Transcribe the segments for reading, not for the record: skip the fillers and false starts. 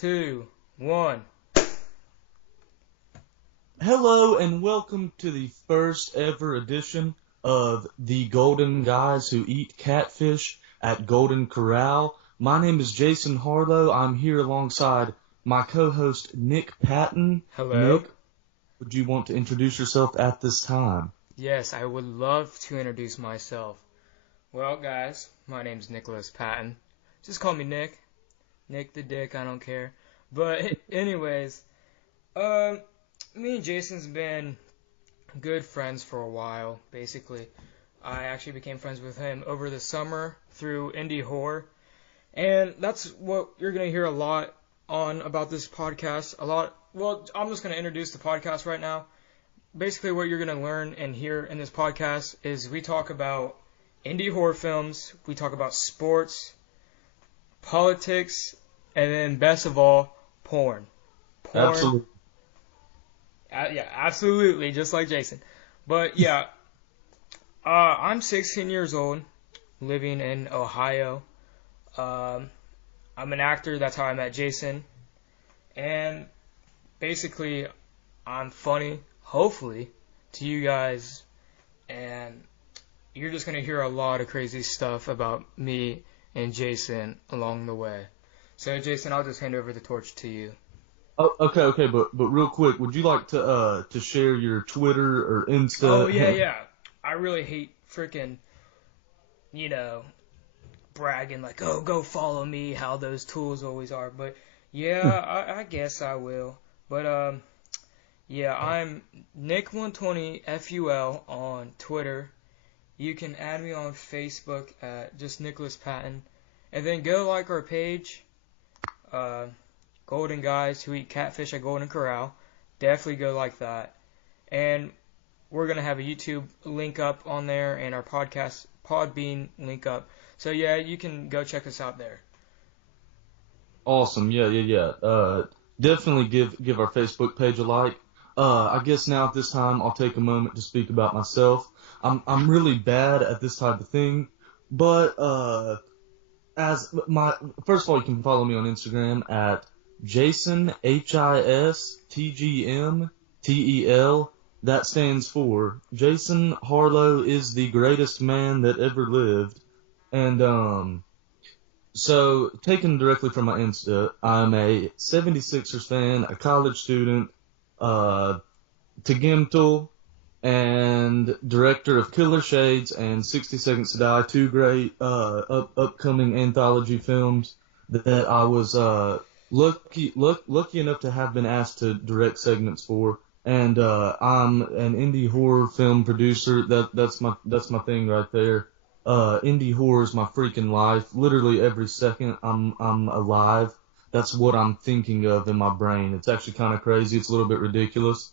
2, 1. Hello and welcome to the first ever edition of the Golden Guys Who Eat Catfish at Golden Corral. My name is Jason Harlow. I'm here alongside my co-host Nick Patten. Hello. Nick, would you want to introduce yourself at this time? Yes, I would love to introduce myself. Well, guys, my name's Thenicholaspatten. Just call me Nick. Nick the Dick, I don't care. But anyways, me and Jason's been good friends for a while, basically. I actually became friends with him over the summer through indie horror. And that's what you're going to hear a lot on about this podcast. Well, I'm just going to introduce the podcast right now. Basically what you're going to learn and hear in this podcast is we talk about indie horror films, we talk about sports, politics, and then best of all, porn. Absolutely. Yeah, absolutely, just like Jason. But yeah, I'm 16 years old, living in Ohio. I'm an actor, that's how I met Jason. And basically, I'm funny, hopefully, to you guys. And you're just going to hear a lot of crazy stuff about me and Jason along the way. So, Jason, I'll just hand over the torch to you. Oh, okay, but real quick, would you like to share your Twitter or Insta? Oh, yeah. I really hate freaking, bragging like, oh, go follow me, how those tools always are. But, yeah, I guess I will. But, yeah, I'm Nick120FUL on Twitter. You can add me on Facebook at just Thenicholaspatten. And then go like our page, Golden Guys Who Eat Catfish at Golden Corral. Definitely go like that. And we're going to have a YouTube link up on there and our podcast Podbean link up. So, yeah, you can go check us out there. Awesome. Yeah. Definitely give our Facebook page a like. I guess now at this time I'll take a moment to speak about myself. I'm really bad at this type of thing, but first of all, you can follow me on Instagram at Jason HISTGMTEL. That stands for Jason Harlow is the greatest man that ever lived. And so taken directly from my Insta, I'm a 76ers fan, a college student, Tegimtal, and director of Killer Shades and 60 Seconds to Die, two great upcoming anthology films that I was lucky enough to have been asked to direct segments for. And I'm an indie horror film producer. That's my thing right there. Indie horror is my freaking life. Literally every second I'm alive. That's what I'm thinking of in my brain. It's actually kind of crazy. It's a little bit ridiculous.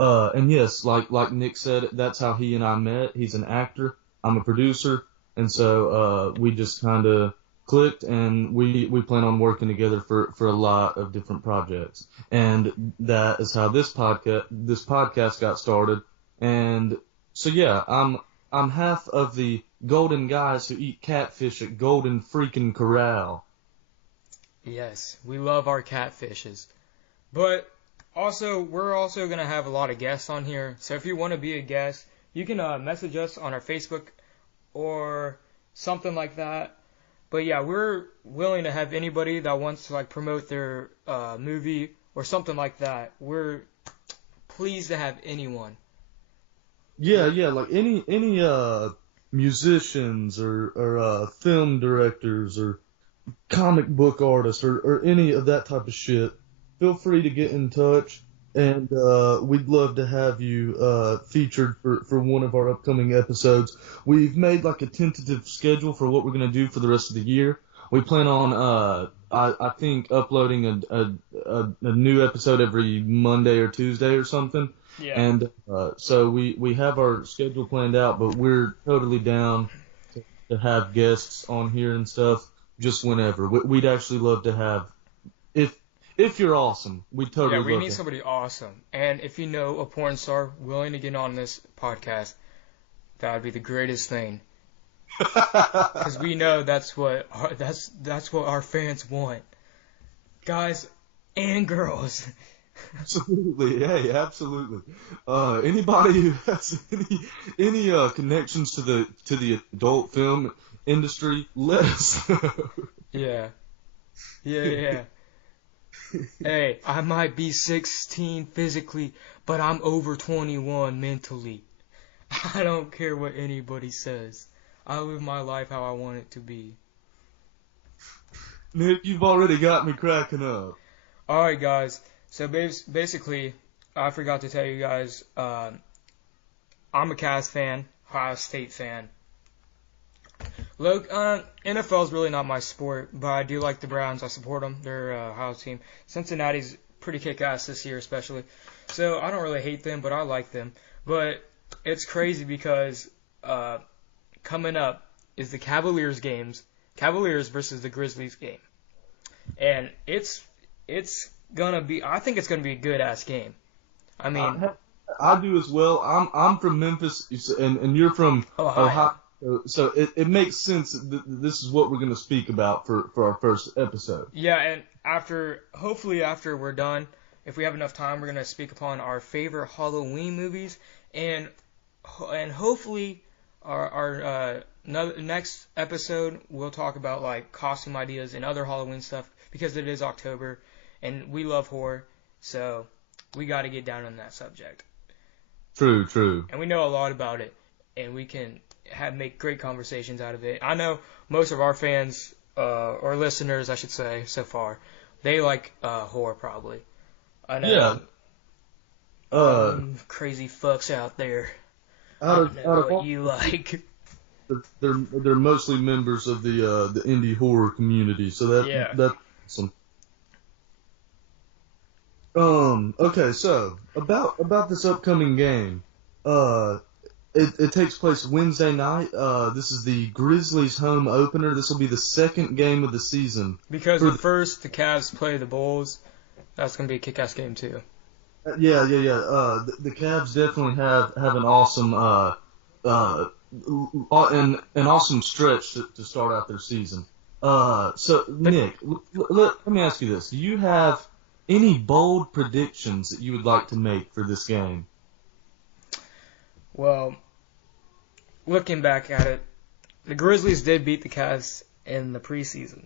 And yes, like Nick said, that's how he and I met. He's an actor. I'm a producer. And so we just kind of clicked, and we plan on working together for a lot of different projects. And that is how this podcast got started. And so yeah, I'm half of the Golden Guys Who Eat Catfish at Golden freaking Corral. Yes, we love our catfishes. But also, we're also going to have a lot of guests on here. So if you want to be a guest, you can message us on our Facebook or something like that. But yeah, we're willing to have anybody that wants to promote their movie or something like that. We're pleased to have anyone. Yeah, like any musicians or film directors or comic book artists or any of that type of shit. Feel free to get in touch, and we'd love to have you featured for one of our upcoming episodes. We've made a tentative schedule for what we're going to do for the rest of the year. We plan on, I think, uploading a new episode every Monday or Tuesday or something. Yeah. And so we have our schedule planned out, but we're totally down to have guests on here and stuff just whenever. We'd actually love to have, if you're awesome, we'd totally love to. Yeah, we need somebody awesome. And if you know a porn star willing to get on this podcast, that would be the greatest thing. Because we know that's what our fans want. Guys, and girls. Absolutely, hey, absolutely. Anybody who has any connections to the adult film industry, let us know. Yeah. Yeah. Hey, I might be 16 physically, but I'm over 21 mentally. I don't care what anybody says. I live my life how I want it to be. Nick, you've already got me cracking up. Alright, guys. So basically, I forgot to tell you guys, I'm a Cavs fan, Ohio State fan. Look, NFL is really not my sport, but I do like the Browns. I support them. They're a Ohio team. Cincinnati's pretty kick-ass this year, especially. So I don't really hate them, but I like them. But it's crazy because coming up is the Cavaliers games, Cavaliers versus the Grizzlies game, and it's gonna be. I think it's gonna be a good-ass game. I mean, I do as well. I'm from Memphis, and you're from Ohio. So it makes sense that this is what we're going to speak about for our first episode. Yeah, and hopefully after we're done, if we have enough time, we're going to speak upon our favorite Halloween movies, and hopefully our next episode we'll talk about like costume ideas and other Halloween stuff because it is October and we love horror, so we got to get down on that subject. True. And we know a lot about it, and we can make great conversations out of it. I know most of our fans, or listeners, I should say, so far, they like horror probably. I know. Yeah. Crazy fucks out there. Out of what you like. They're mostly members of the indie horror community, so that's awesome. Okay, so about this upcoming game, it takes place Wednesday night. This is the Grizzlies home opener. This will be the second game of the season. Because at first the Cavs play the Bulls, that's gonna be a kick-ass game too. Yeah. The Cavs definitely have an awesome an awesome stretch to start out their season. So Nick, let me ask you this: do you have any bold predictions that you would like to make for this game? Well, looking back at it, the Grizzlies did beat the Cavs in the preseason.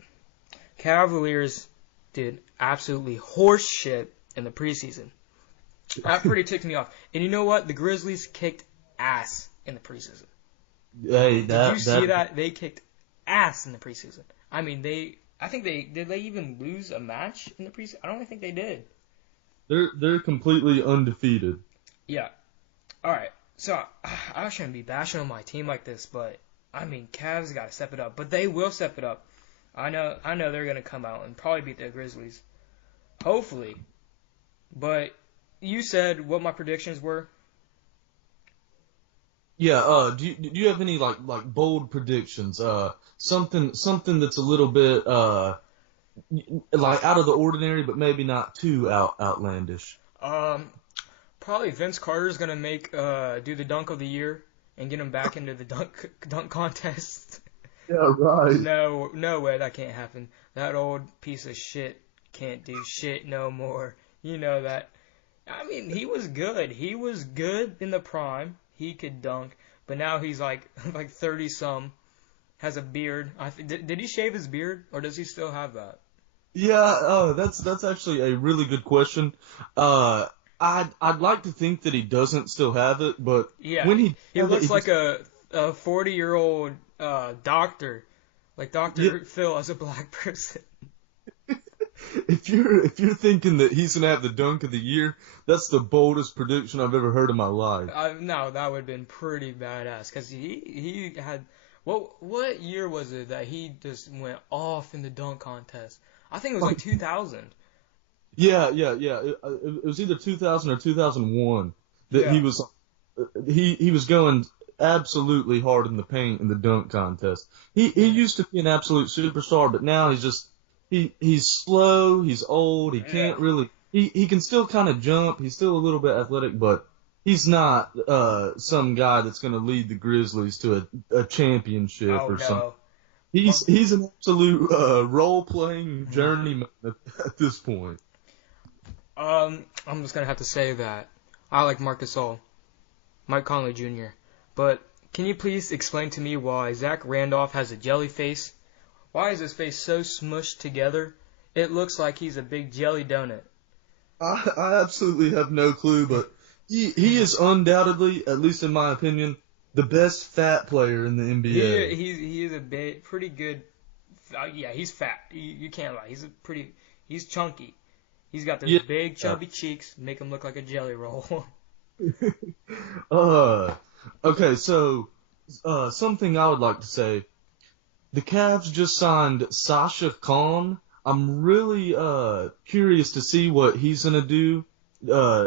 Cavaliers did absolutely horse shit in the preseason. That pretty ticked me off. And you know what? The Grizzlies kicked ass in the preseason. Hey, did you see that? They kicked ass in the preseason. I mean, did they even lose a match in the preseason? I don't think they did. They're completely undefeated. Yeah. All right. So I shouldn't be bashing on my team like this, but I mean, Cavs got to step it up. But they will step it up. I know they're gonna come out and probably beat the Grizzlies, hopefully. But you said what my predictions were. Yeah. Do you have any like bold predictions? Something that's a little bit like out of the ordinary, but maybe not too outlandish. Probably Vince Carter's gonna do the dunk of the year and get him back into the dunk contest. Yeah, right. No way that can't happen. That old piece of shit can't do shit no more. You know that. I mean, he was good. He was good in the prime. He could dunk, but now he's like 30-some, has a beard. Did he shave his beard, or does he still have that? Yeah, that's actually a really good question. I'd like to think that he doesn't still have it, but yeah, when he looks like a 40-year-old doctor, like Dr. Phil as a black person. If you're thinking that he's gonna have the dunk of the year, that's the boldest prediction I've ever heard in my life. No, that would have been pretty badass because he had what year was it that he just went off in the dunk contest? I think it was like 2000. Yeah. It was either 2000 or 2001 that he was going absolutely hard in the paint in the dunk contest. He used to be an absolute superstar, but now he's slow, he's old, he can't really he can still kind of jump, he's still a little bit athletic, but he's not some guy that's going to lead the Grizzlies to a championship or something. He's an absolute role-playing journeyman at this point. I'm just gonna have to say that I like Marc Gasol, Mike Conley Jr. But can you please explain to me why Zach Randolph has a jelly face? Why is his face so smushed together? It looks like he's a big jelly donut. I absolutely have no clue, but he is undoubtedly, at least in my opinion, the best fat player in the NBA. He is a pretty good. Yeah, he's fat. You can't lie. He's chunky. He's got those big chubby cheeks, make him look like a jelly roll. Okay, so something I would like to say. The Cavs just signed Sasha Khan. I'm really curious to see what he's gonna do.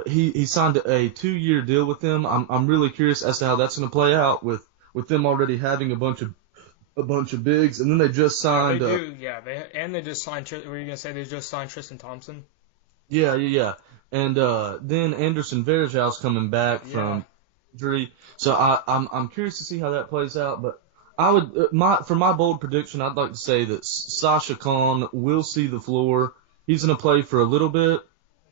He signed a 2-year deal with them. I'm really curious as to how that's gonna play out with them already having a bunch of bigs, and then they just signed. They just signed. Were you gonna say they just signed Tristan Thompson? Yeah. And then Anderson Varejau's coming back from injury, so I'm curious to see how that plays out. But I would for my bold prediction, I'd like to say that Sasha Khan will see the floor. He's gonna play for a little bit.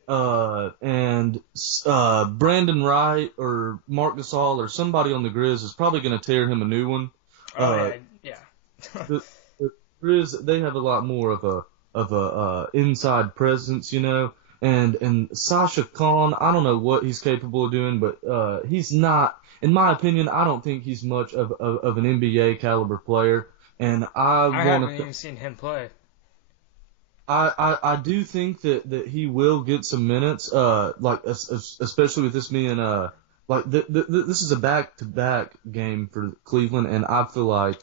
And Brandon Wright or Marc Gasol or somebody on the Grizz is probably going to tear him a new one. The Grizz, they have a lot more of a inside presence, and Sasha Khan, I don't know what he's capable of doing, but he's not, in my opinion, I don't think he's much of an NBA caliber player, and I haven't even seen him play. I do think that he will get some minutes, especially with this being this is a back-to-back game for Cleveland, and I feel like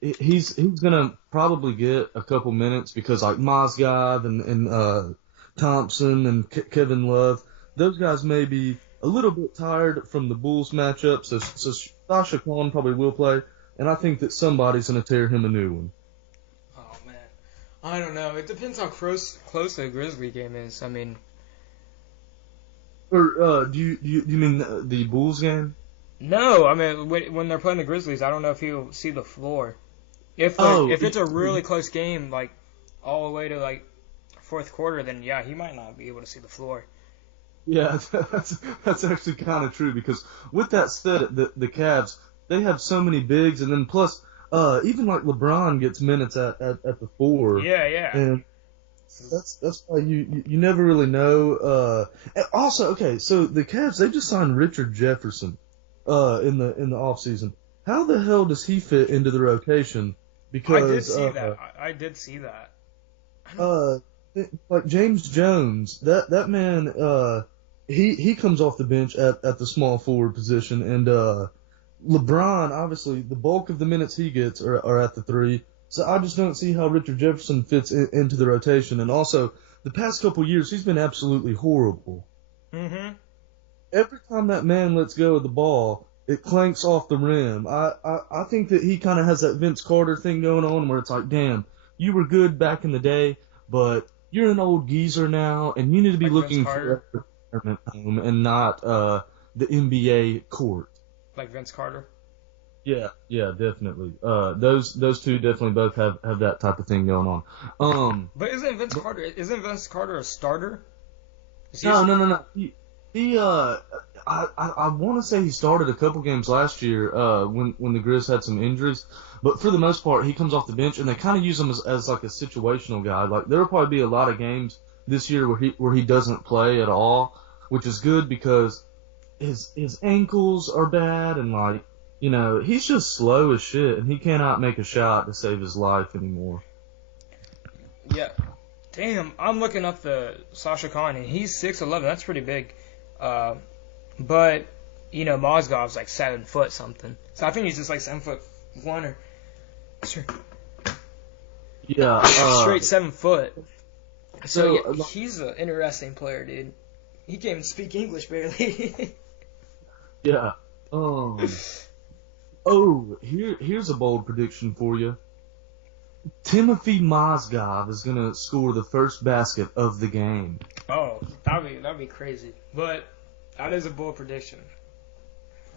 he's gonna probably get a couple minutes because like Mozgov and Thompson and Kevin Love, those guys may be a little bit tired from the Bulls matchup, so Sasha Khan probably will play, and I think that somebody's gonna tear him a new one. I don't know. It depends how close the Grizzly game is. I mean, or do you mean the Bulls game? No, I mean when they're playing the Grizzlies, I don't know if he'll see the floor. If it's a really close game, like all the way to like fourth quarter, then yeah, he might not be able to see the floor. Yeah, that's actually kind of true because with that said, the Cavs, they have so many bigs, and then plus. Even like LeBron gets minutes at the 4. Yeah. And that's why you never really know. And also, okay, so the Cavs, they just signed Richard Jefferson in the offseason. How the hell does he fit into the rotation? Because I did see that. Like James Jones, that man, he comes off the bench at the small forward position, and LeBron, obviously, the bulk of the minutes he gets are at the 3. So I just don't see how Richard Jefferson fits into the rotation. And also, the past couple years, he's been absolutely horrible. Mm-hmm. Every time that man lets go of the ball, it clanks off the rim. I think that he kind of has that Vince Carter thing going on where it's like, damn, you were good back in the day, but you're an old geezer now, and you need to be looking for a retirement home and not the NBA court. Like Vince Carter? Yeah, definitely. Those two definitely both have that type of thing going on. But isn't Vince Carter a starter? No. He I want to say he started a couple games last year when the Grizz had some injuries, but for the most part he comes off the bench and they kind of use him as like a situational guy. Like there will probably be a lot of games this year where he doesn't play at all, which is good because his ankles are bad and like, he's just slow as shit and he cannot make a shot to save his life anymore. Yeah. Damn, I'm looking up the Sasha Khan and he's 6'11". That's pretty big. But Mozgov's like 7 foot something. So I think he's just like 7'1" or straight 7 foot. So yeah, he's an interesting player, dude. He can't even speak English barely. Yeah. Here's a bold prediction for you. Timothy Mozgov is gonna score the first basket of the game. Oh, that'd be crazy. But that is a bold prediction.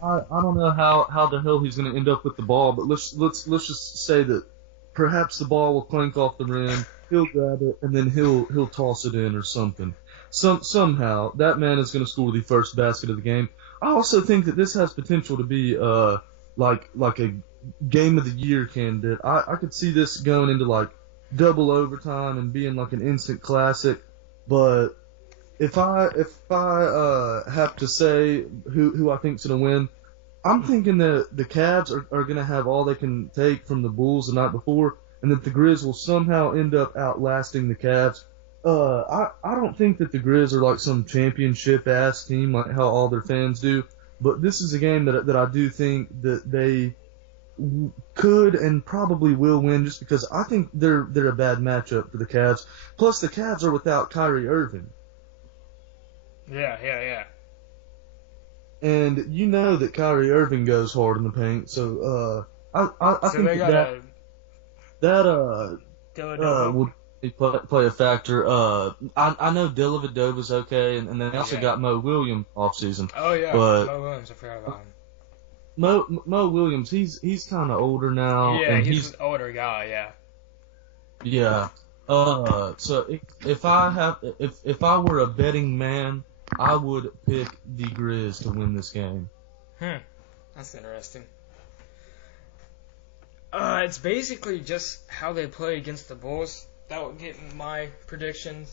I don't know how the hell he's gonna end up with the ball, but let's just say that perhaps the ball will clank off the rim, he'll grab it, and then he'll toss it in or something. Somehow that man is going to score the first basket of the game. I also think that this has potential to be like a game of the year candidate. I could see this going into like double overtime and being like an instant classic. But if I have to say who I think's going to win, I'm thinking that the Cavs are going to have all they can take from the Bulls the night before, and that the Grizz will somehow end up outlasting the Cavs. I don't think that the Grizz are like some championship-ass team like how all their fans do, but this is a game that I do think that they could and probably will win just because I think they're a bad matchup for the Cavs. Plus, the Cavs are without Kyrie Irving. Yeah. And you know that Kyrie Irving goes hard in the paint, so I think that would play a factor. I know Dellavedova's okay, and they also got Mo Williams off season. Oh yeah, but Mo Williams, I forgot about him. Mo Williams, he's kind of older now. Yeah, and he's an older guy. Yeah. Yeah. So if I were a betting man, I would pick the Grizz to win this game. That's interesting. It's basically just how they play against the Bulls that will get my predictions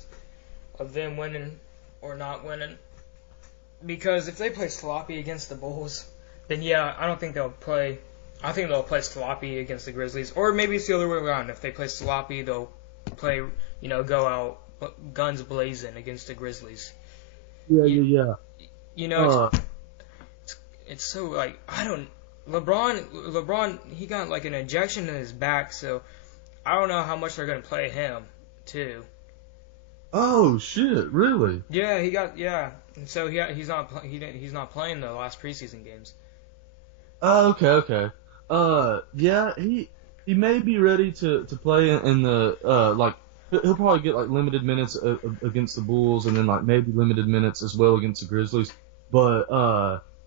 of them winning or not winning. Because if they play sloppy against the Bulls, then yeah, I don't think they'll play. I think they'll play sloppy against the Grizzlies, or maybe it's the other way around. If they play sloppy, they'll play, go out guns blazing against the Grizzlies. Yeah. It's so like LeBron, he got like an injection in his back, so I don't know how much they're gonna play him too. Oh shit! Really? Yeah, and so he's not playing the last preseason games. Okay. Yeah, he may be ready to play in the like. He'll probably get like limited minutes against the Bulls, and then like maybe limited minutes as well against the Grizzlies. But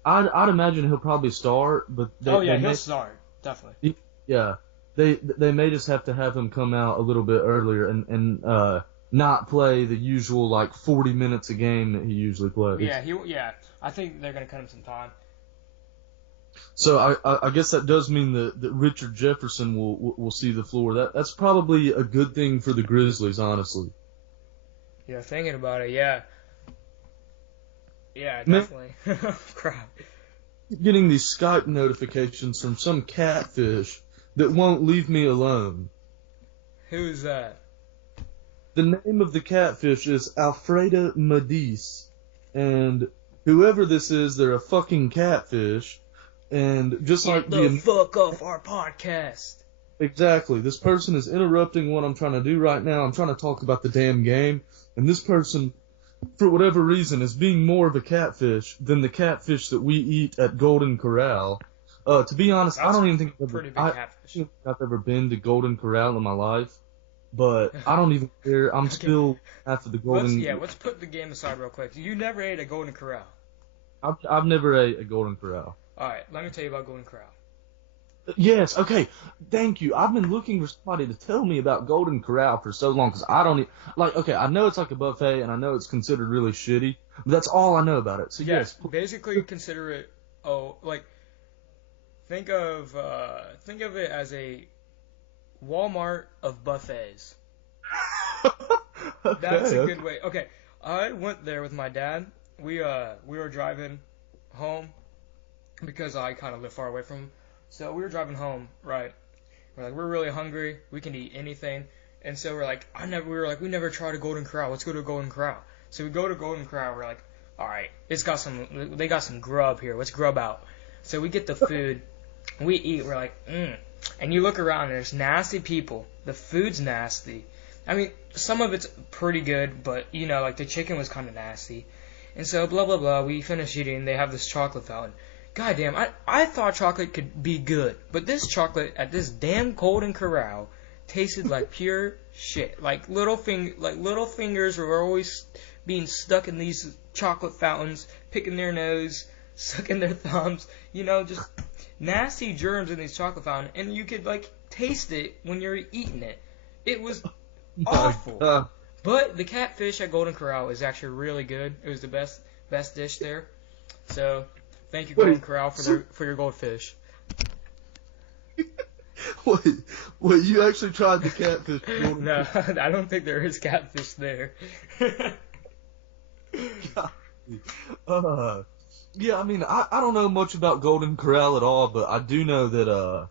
I'd imagine he'll probably start. But he'll start definitely. Yeah, they may just have to have him come out a little bit earlier and not play the usual like 40 minutes a game that he usually plays. Yeah. I think they're gonna cut him some time. So I guess that does mean that Richard Jefferson will see the floor. That's probably a good thing for the Grizzlies, honestly. Yeah, thinking about it, yeah. Yeah, definitely. Crap. Getting these Skype notifications from some catfish that won't leave me alone. Who's that? The name of the catfish is Alfreda Medice, and whoever this is, they're a fucking catfish. And just like the fuck off our podcast. Exactly. This person is interrupting what I'm trying to do right now. I'm trying to talk about the damn game. And this person, for whatever reason, is being more of a catfish than the catfish that we eat at Golden Corral. To be honest, I don't even think I've ever been to Golden Corral in my life. But I don't even care. I'm still after the Golden. Let's put the game aside real quick. You never ate a Golden Corral. I've never ate a Golden Corral. Alright, let me tell you about Golden Corral. Yes, okay. Thank you. I've been looking for somebody to tell me about Golden Corral for so long because I don't okay, I know it's like a buffet and I know it's considered really shitty, but that's all I know about it. So yes. Basically consider it think of it as a Walmart of buffets. Okay, that's a good way. Okay, I went there with my dad. We were driving home because I kind of live far away from him. So we were driving home, right? We're really hungry. We can eat anything. And so we're like, we never tried a Golden Corral. Let's go to a Golden Corral. So we go to Golden Corral. We're like, all right, they got some grub here. Let's grub out. So we get the food. We eat. We're like, And you look around, and there's nasty people. The food's nasty. I mean, some of it's pretty good, but, like the chicken was kind of nasty. And so, blah, blah, blah, we finish eating. They have this chocolate fountain. Goddamn, I thought chocolate could be good, but this chocolate at this damn Golden Corral tasted like pure shit. Like little fingers were always being stuck in these chocolate fountains, picking their nose, sucking their thumbs, just nasty germs in these chocolate fountains, and you could taste it when you're eating it. It was awful. But the catfish at Golden Corral is actually really good. It was the best dish there. So thank you, Golden Corral, for your goldfish. Wait, you actually tried the catfish? No, I don't think there is catfish there. Yeah, I mean, I don't know much about Golden Corral at all, but I do know that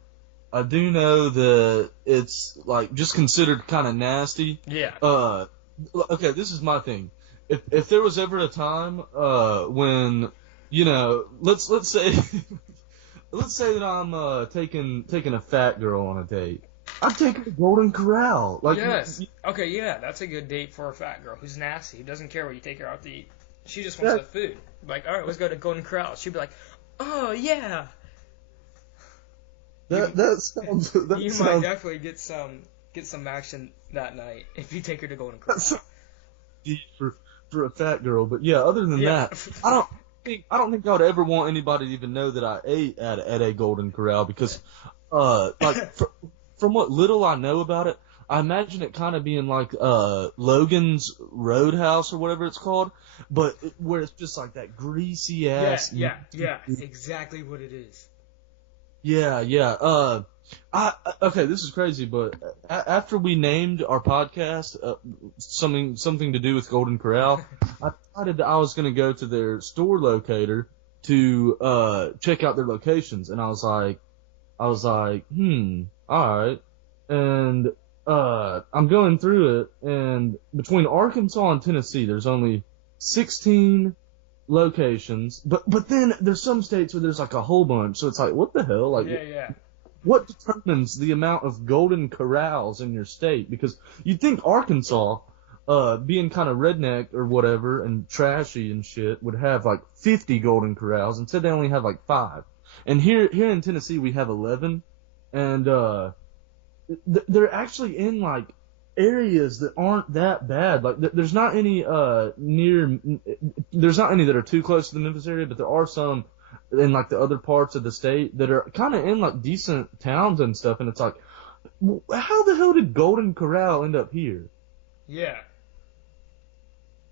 it's like just considered kind of nasty. Yeah. Okay, this is my thing. If there was ever a time when, you know, let's say let's say that I'm taking a fat girl on a date, I'd take her to Golden Corral. Like, yes. Okay, yeah, that's a good date for a fat girl who's nasty, who doesn't care what you take her out to eat. She just wants the food. Like, all right, let's go to Golden Corral. She'd be like, oh yeah. That sounds. You might definitely get some action that night if you take her to Golden Corral. For a fat girl, but yeah. Other than that, I don't think I would ever want anybody to even know that I ate at a Golden Corral because, like, from what little I know about it, I imagine it kind of being like Logan's Roadhouse or whatever it's called, but where it's just like that greasy ass. Yeah, exactly what it is. Yeah. Okay, this is crazy, but after we named our podcast something to do with Golden Corral, I decided that I was going to go to their store locator to check out their locations, and I was like, all right, and I'm going through it, and between Arkansas and Tennessee, there's only 16 locations, but then there's some states where there's like a whole bunch, so it's like, what the hell? Like, yeah. What determines the amount of Golden Corrals in your state? Because you'd think Arkansas, being kind of redneck or whatever and trashy and shit, would have like 50 Golden Corrals. Instead, they only have like 5. And here in Tennessee, we have 11, and they're actually in like areas that aren't that bad. Like there's not any there's not any that are too close to the Memphis area, but there are some in like the other parts of the state that are kind of in like decent towns and stuff, and it's like, how the hell did Golden Corral end up here? Yeah.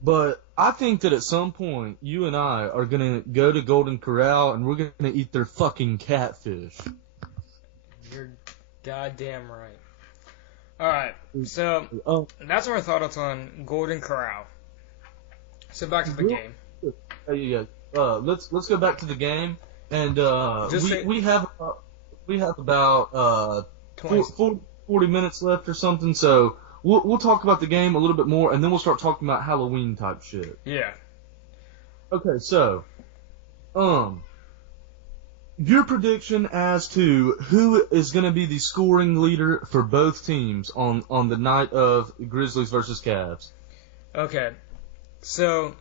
But I think that at some point you and I are gonna go to Golden Corral and we're gonna eat their fucking catfish. You're goddamn right. Alright, so that's our thoughts on Golden Corral. So back to the game. Yeah. Let's go back to the game, and we have about 40 minutes left or something. So we'll talk about the game a little bit more, and then we'll start talking about Halloween type shit. Yeah. Okay, so your prediction as to who is going to be the scoring leader for both teams on the night of Grizzlies versus Cavs. Okay, so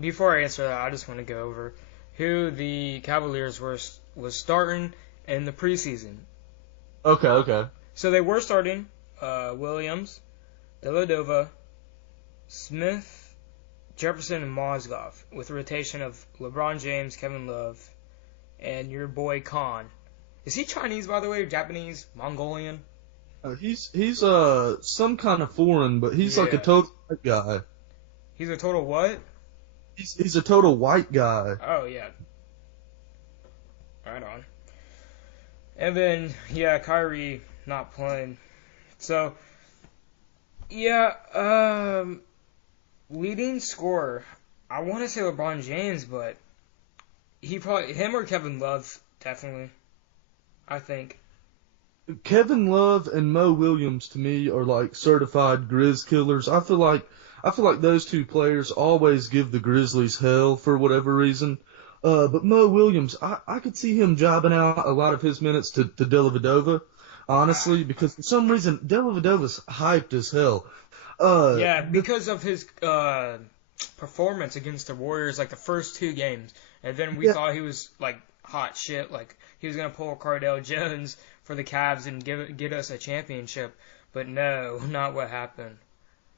before I answer that, I just want to go over who the Cavaliers was starting in the preseason. Okay. So they were starting Williams, Deladova, Smith, Jefferson, and Mozgov with a rotation of LeBron James, Kevin Love, and your boy Khan. Is he Chinese, by the way, or Japanese, Mongolian? He's some kind of foreign, but he's like a total white guy. He's a total what? He's a total white guy. Oh, yeah. Right on. And then, Kyrie not playing. So, leading scorer. I want to say LeBron James, but him or Kevin Love, definitely. I think. Kevin Love and Mo Williams, to me, are like certified Grizz killers. I feel like those two players always give the Grizzlies hell for whatever reason. But Mo Williams, I could see him jobbing out a lot of his minutes to Dellavedova, honestly, because for some reason Dellavedova's hyped as hell. Because of his performance against the Warriors, like the first 2 games, and then we thought he was like hot shit, like he was gonna pull Cardell Jones for the Cavs and get us a championship, but no, not what happened.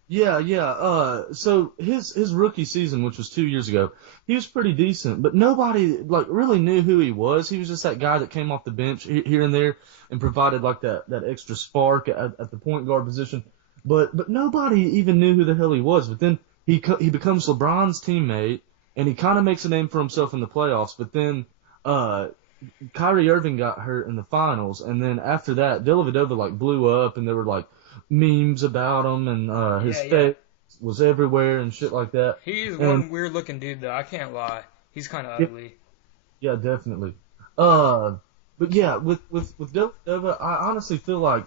So his rookie season, which was 2 years ago, he was pretty decent, but nobody like really knew who he was. He was just that guy that came off the bench here and there and provided like that extra spark at the point guard position. but nobody even knew who the hell he was. But then he becomes LeBron's teammate, and he kind of makes a name for himself in the playoffs. But then Kyrie Irving got hurt in the finals, and then after that, Dellavedova like blew up, and there were like memes about him, and his face was everywhere and shit like that. He's one weird looking dude though. I can't lie. He's kind of ugly. Yeah, definitely. But yeah, with Dellavedova, I honestly feel like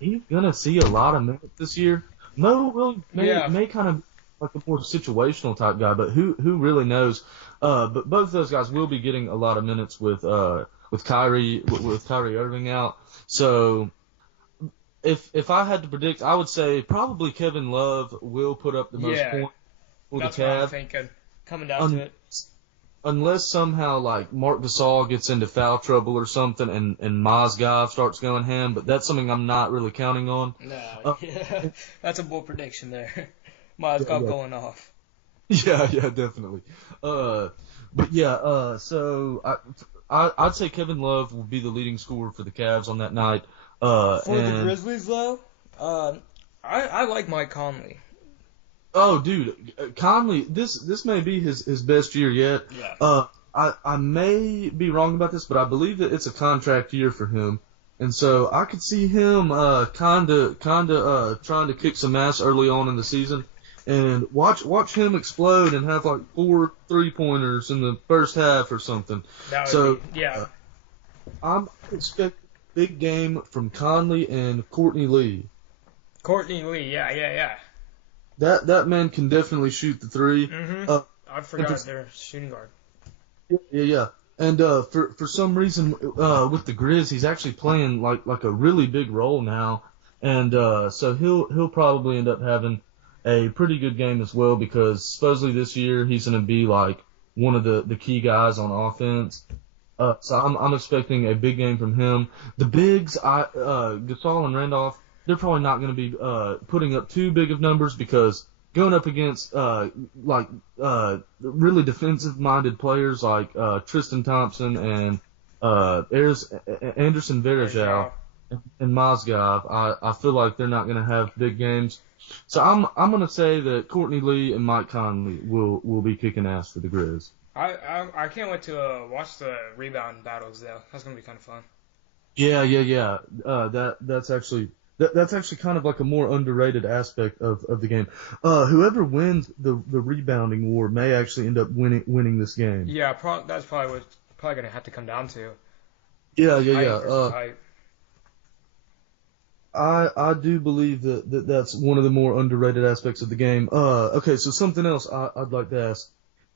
he's gonna see a lot of minutes this year. Mo Williams may kind of like a more situational type guy, but who really knows? But both of those guys will be getting a lot of minutes with Kyrie Irving out. So if I had to predict, I would say probably Kevin Love will put up the most points for the Cavs. That's what I'm thinking. Coming down to it. Unless somehow like Marc Gasol gets into foul trouble or something and Mozgov starts going ham, but that's something I'm not really counting on. No, that's a bold prediction there. Mozgov going off. Yeah, definitely. But yeah, so I'd say Kevin Love will be the leading scorer for the Cavs on that night. For the Grizzlies though, I like Mike Conley. Oh, dude, Conley, this may be his best year yet. Yeah. I may be wrong about this, but I believe that it's a contract year for him, and so I could see him kinda trying to kick some ass early on in the season, and watch him explode and have like 4 3-pointers in the first half or something. I'm expecting a big game from Conley and Courtney Lee. Yeah. That man can definitely shoot the three. Mm-hmm. I forgot their shooting guard. Yeah. And for some reason with the Grizz, he's actually playing like a really big role now, and so he'll probably end up having a pretty good game as well, because supposedly this year he's going to be like one of the key guys on offense. So I'm expecting a big game from him. The bigs, Gasol and Randolph, they're probably not going to be putting up too big of numbers, because going up against really defensive-minded players like Tristan Thompson and Anderson Varejao and Mozgov, I feel like they're not going to have big games. So I'm going to say that Courtney Lee and Mike Conley will be kicking ass for the Grizz. I can't wait to watch the rebound battles though. That's going to be kind of fun. Yeah. That's actually kind of like a more underrated aspect of the game. Whoever wins the rebounding war may actually end up winning this game. Yeah, that's probably what's going to have to come down to. Yeah. I do believe that's one of the more underrated aspects of the game. Okay, so something else I'd like to ask.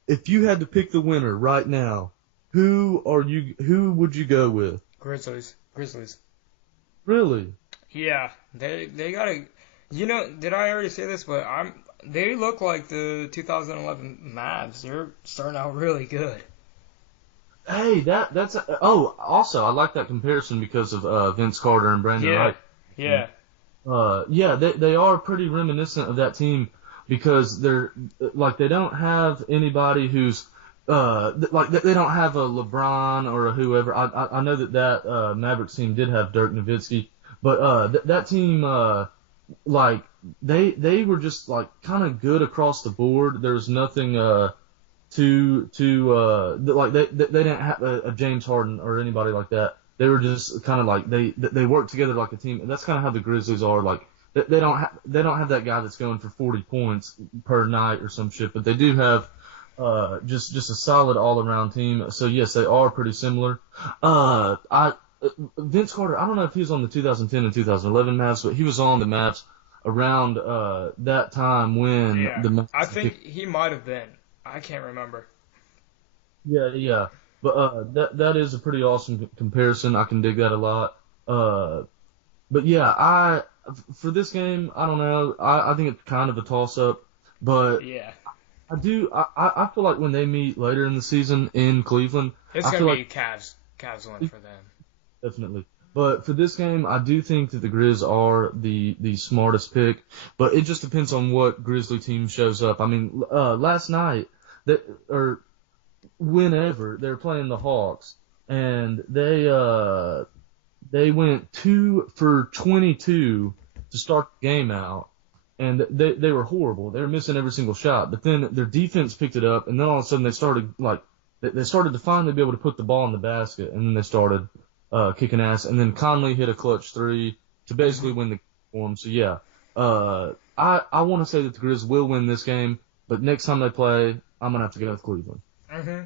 If you had to pick the winner right now, who would you go with? Grizzlies. Really? Yeah, they gotta. Did I already say this? But they look like the 2011 Mavs. They're starting out really good. Hey, that's. Also, I like that comparison because of Vince Carter and Brandon Wright. Yeah. They are pretty reminiscent of that team, because they're like, they don't have anybody who's like they don't have a LeBron or a whoever. I know that Mavericks team did have Dirk Nowitzki, but that team like they were just like kind of good across the board. There's nothing like they didn't have a James Harden or anybody like that. They were just kind of like they worked together like a team, and that's kind of how the Grizzlies are. Like they don't have that guy that's going for 40 points per night or some shit, but they do have just a solid all around team. So yes, they are pretty similar. Vince Carter, I don't know if he was on the 2010 and 2011 Mavs, but he was on the Mavs around that time when the Mavs. I think he might have been. I can't remember. Yeah. But that is a pretty awesome comparison. I can dig that a lot. But yeah, for this game, I don't know. I think it's kind of a toss up. But yeah, I feel like when they meet later in the season in Cleveland, it's gonna be Cavs win for them. Definitely. But for this game, I do think that the Grizz are the smartest pick. But it just depends on what Grizzly team shows up. I mean, last night whenever they're playing the Hawks, and they went 2 for 22 to start the game out, and they were horrible. They were missing every single shot. But then their defense picked it up, and then all of a sudden they started to finally be able to put the ball in the basket, and then they started kicking ass. And then Conley hit a clutch three to basically win the game for them. So yeah, I want to say that the Grizz will win this game, but next time they play, I'm gonna have to go with Cleveland. Mm-hmm.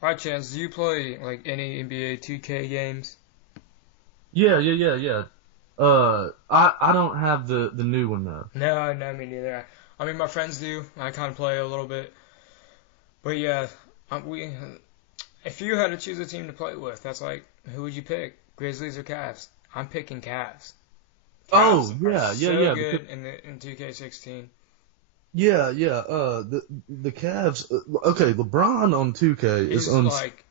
By chance, do you play like any NBA 2K games? Yeah. I don't have the new one though. No, me neither. I mean, my friends do. I kind of play a little bit, but yeah, if you had to choose a team to play with, that's like, who would you pick? Grizzlies or Cavs? I'm picking Cavs. Oh Cavs yeah. So good in 2K16. Yeah. The Cavs. Okay, LeBron on 2K He's is like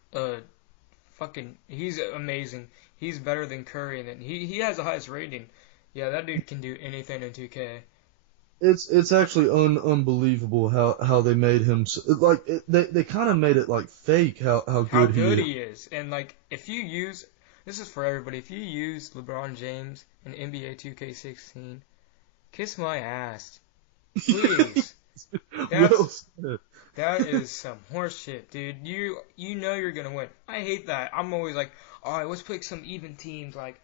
he's amazing. He's better than Curry, and then he has the highest rating. Yeah, that dude can do anything in 2K. It's actually unbelievable how they made him they kind of made it like fake how good he is. And like, if you use, this is for everybody, if you use LeBron James in NBA 2K16, kiss my ass, please. That is some horse shit, dude. You know you're gonna win. I hate that. I'm always like, all right, let's pick some even teams. Like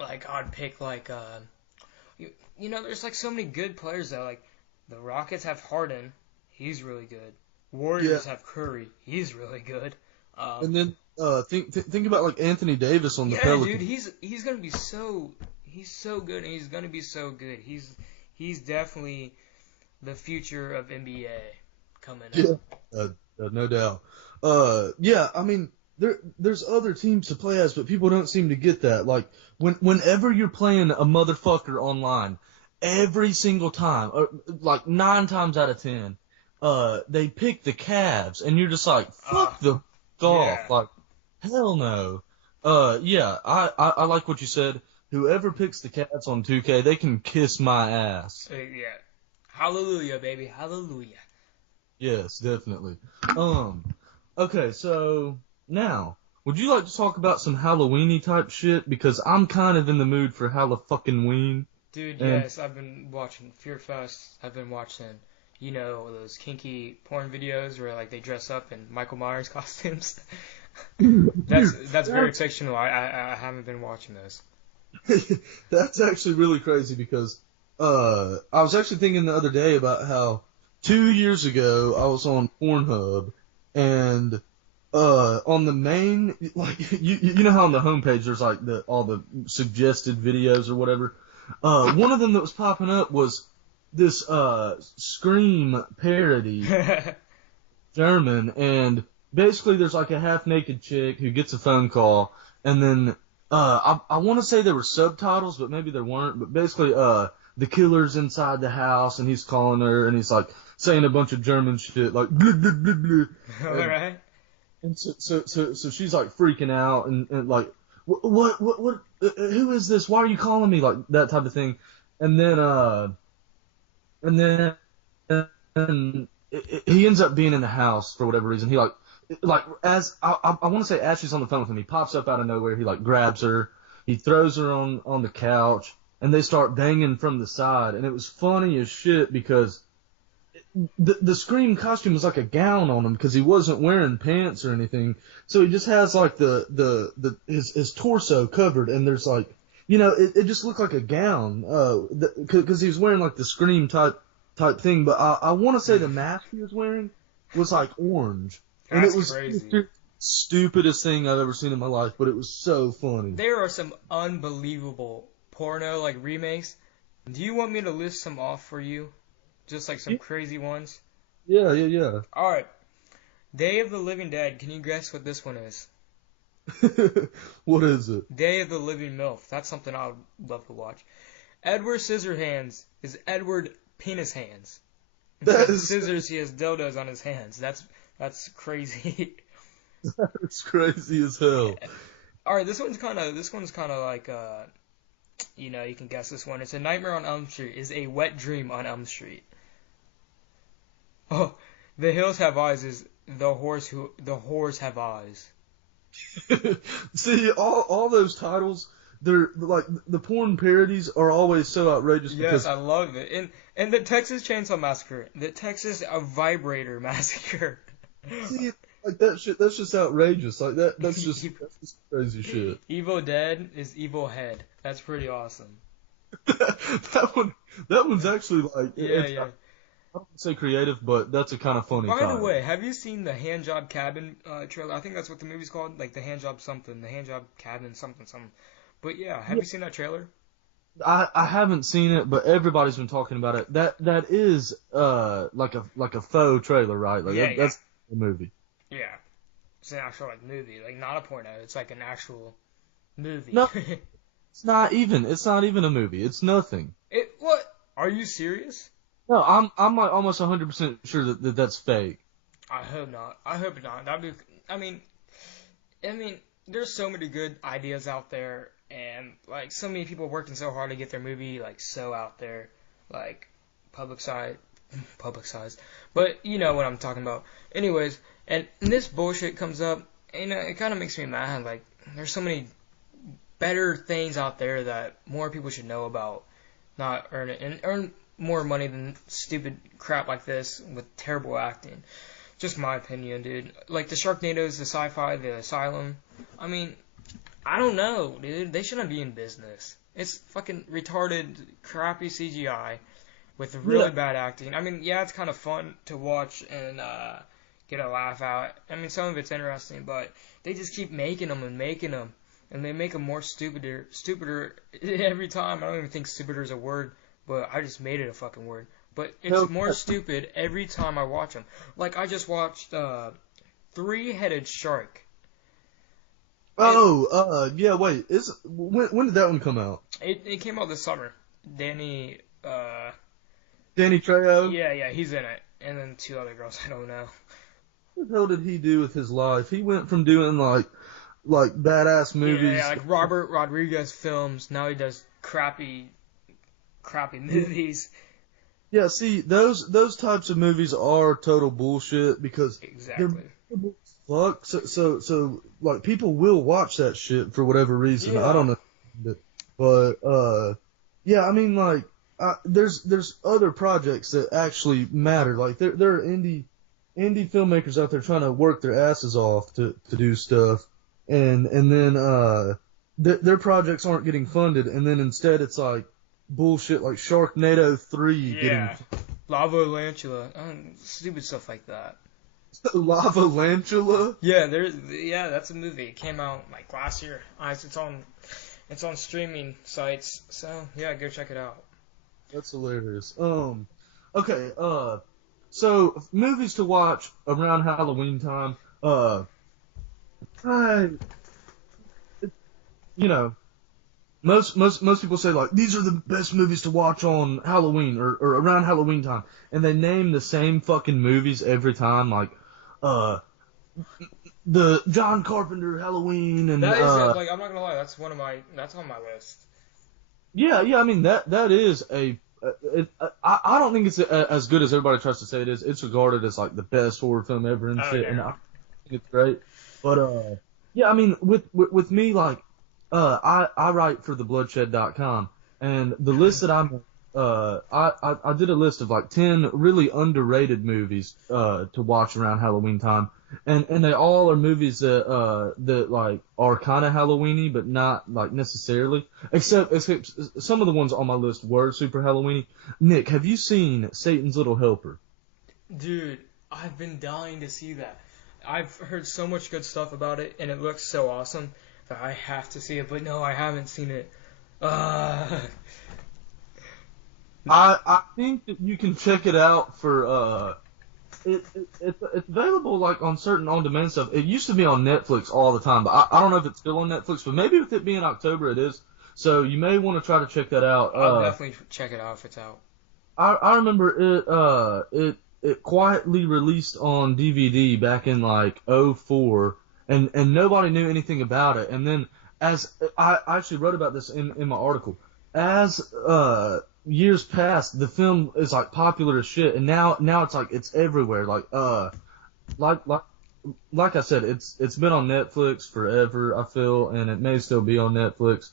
I'd pick there's like so many good players though. Like the Rockets have Harden, he's really good. Warriors have Curry, he's really good. And then think about like Anthony Davis on the Pelicans. Dude, he's gonna be he's so good, and he's gonna be so good. He's definitely the future of NBA coming up. No doubt. I mean, there's other teams to play as, but people don't seem to get that. Like whenever you're playing a motherfucker online, every single time, like 9 times out of 10, they pick the Cavs, and you're just like, fuck the golf, like hell no. I like what you said. Whoever picks the Cavs on 2K, they can kiss my ass. Yeah. Hallelujah, baby. Hallelujah. Yes, definitely. Okay, so now, would you like to talk about some Halloweeny type shit? Because I'm kind of in the mood for Halloween. Dude, yes, I've been watching Fear Fest. I've been watching, those kinky porn videos where like they dress up in Michael Myers costumes. That's very fictional. I haven't been watching those. That's actually really crazy because I was actually thinking the other day about how 2 years ago I was on Pornhub, and on the main, like you know how on the homepage there's like all the suggested videos or whatever. One of them that was popping up was this Scream parody, German, and basically there's like a half naked chick who gets a phone call, and then I want to say there were subtitles, but maybe there weren't. But basically, the killer's inside the house, and he's calling her, and he's like saying a bunch of German shit, like blah, blah, blah, blah. All right. And so she's like freaking out, and like, what, who is this? Why are you calling me? Like that type of thing. And then he ends up being in the house for whatever reason. He as I want to say as she's on the phone with him, he pops up out of nowhere. He like grabs her, he throws her on the couch, and they start banging from the side. And it was funny as shit because the Scream costume was like a gown on him because he wasn't wearing pants or anything. So he just has like his torso covered, and there's like, it just looked like a gown because he was wearing like the Scream type thing. But I want to say the mask he was wearing was like orange. And it was crazy. The stupidest thing I've ever seen in my life, but it was so funny. There are some unbelievable porno like remakes. Do you want me to list some off for you? Just like some crazy ones? Yeah. Alright. Day of the Living Dead. Can you guess what this one is? What is it? Day of the Living MILF. That's something I would love to watch. Edward Scissorhands is Edward Penis Hands. Instead of scissors, he has dildos on his hands. That's crazy. That's crazy as hell. Alright, this one's kind of like, you can guess this one. It's A Nightmare on Elm Street is a wet dream on Elm Street. Oh, The Hills Have Eyes is the whores have eyes. See, all those titles they're like the porn parodies are always so outrageous. Yes, because I love it. And the Texas Chainsaw Massacre, the Texas Vibrator Massacre. see, like that shit, that's just outrageous. Like that's just crazy shit. Evil Dead is Evil Head. That's pretty awesome. that one's actually like Yeah. I don't say creative, but that's a kind of funny. By the title. way, have you seen the Handjob Cabin trailer? I think that's what the movie's called, like the Handjob something, the Handjob Cabin something. But yeah, have you seen that trailer? I haven't seen it, but everybody's been talking about it. That is like a faux trailer, right? Like that's the movie. Yeah, it's an actual like movie, like not a porno. It's like an actual movie. No, it's not even a movie. It's nothing. What? Are you serious? No, I'm like almost 100% sure that that's fake. I hope not. I hope not. I mean, there's so many good ideas out there, and like so many people working so hard to get their movie like so out there, like publicized. But you know what I'm talking about. Anyways, and this bullshit comes up, and it kind of makes me mad. Like there's so many better things out there that more people should know about, not earn more money than stupid crap like this with terrible acting. Just my opinion, dude. Like the Sharknadoes, the Sci-Fi, the Asylum. I mean, I don't know, dude. They shouldn't be in business. It's fucking retarded, crappy CGI with really bad acting. I mean, yeah, it's kind of fun to watch and get a laugh out. I mean, some of it's interesting, but they just keep making them, and they make them more stupider every time. I don't even think stupider is a word. But I just made it a fucking word. But it's more stupid every time I watch them. Like, I just watched Three-Headed Shark. Yeah, wait. When did that one come out? It came out this summer. Danny Trejo? Yeah, he's in it. And then two other girls, I don't know. What the hell did he do with his life? He went from doing, like badass movies. Yeah, like Robert Rodriguez films. Now he does crappy movies. Yeah, see, those types of movies are total bullshit because exactly. Fuck. So like people will watch that shit for whatever reason. Yeah. I don't know, but yeah, I mean like there's other projects that actually matter. Like there are indie filmmakers out there trying to work their asses off to do stuff, and then their projects aren't getting funded, and then instead it's like bullshit like Sharknado 3 getting Lava Lantula, stupid stuff like that. Lava Lantula? Yeah, that's a movie. It came out like last year. It's on streaming sites, so yeah, go check it out. That's hilarious. Okay, so movies to watch around Halloween time. Most people say like these are the best movies to watch on Halloween or around Halloween time, and they name the same fucking movies every time, like the John Carpenter Halloween and that is like I'm not gonna lie, that's on my list. Yeah, I mean that is I don't think it's as good as everybody tries to say it is. It's regarded as like the best horror film ever and shit, and I think it's great. But yeah, I mean with me like. I write for thebloodshed.com, and the list that I did a list of like 10 really underrated movies to watch around Halloween time, and they all are movies that like are kind of Halloweeny but not like necessarily, except some of the ones on my list were super Halloweeny. Nick, have you seen Satan's Little Helper? Dude, I've been dying to see that. I've heard so much good stuff about it, and it looks so awesome. I have to see it, but no, I haven't seen it. I think that you can check it out for it's available like on certain on-demand stuff. It used to be on Netflix all the time, but I don't know if it's still on Netflix. But maybe with it being October, it is. So you may want to try to check that out. I'll definitely check it out if it's out. I remember it quietly released on DVD back in like '04. And nobody knew anything about it. And then as I actually wrote about this in my article, as years passed, the film is like popular as shit. And now it's like it's everywhere. Like I said, it's been on Netflix forever, I feel, and it may still be on Netflix.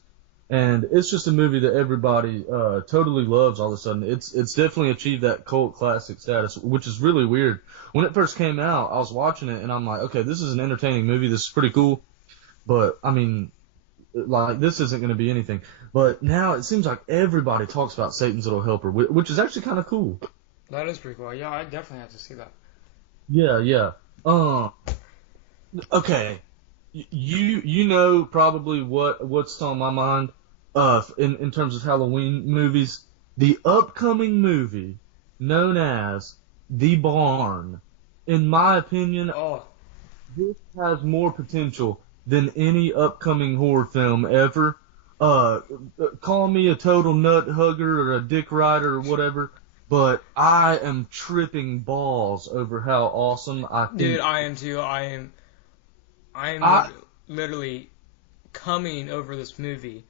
And it's just a movie that everybody totally loves all of a sudden. It's definitely achieved that cult classic status, which is really weird. When it first came out, I was watching it and I'm like, okay, this is an entertaining movie. This is pretty cool. But, I mean, like, this isn't going to be anything. But now it seems like everybody talks about Satan's Little Helper, which is actually kind of cool. That is pretty cool. Yeah, I definitely have to see that. Yeah, yeah. Okay. You know probably what's on my mind in terms of Halloween movies. The upcoming movie known as The Barn. In my opinion, Oh, this has more potential than any upcoming horror film ever. Call me a total nut hugger or a dick rider or whatever, but I am tripping balls over how awesome I think. dude, I am too. I am literally coming over this movie.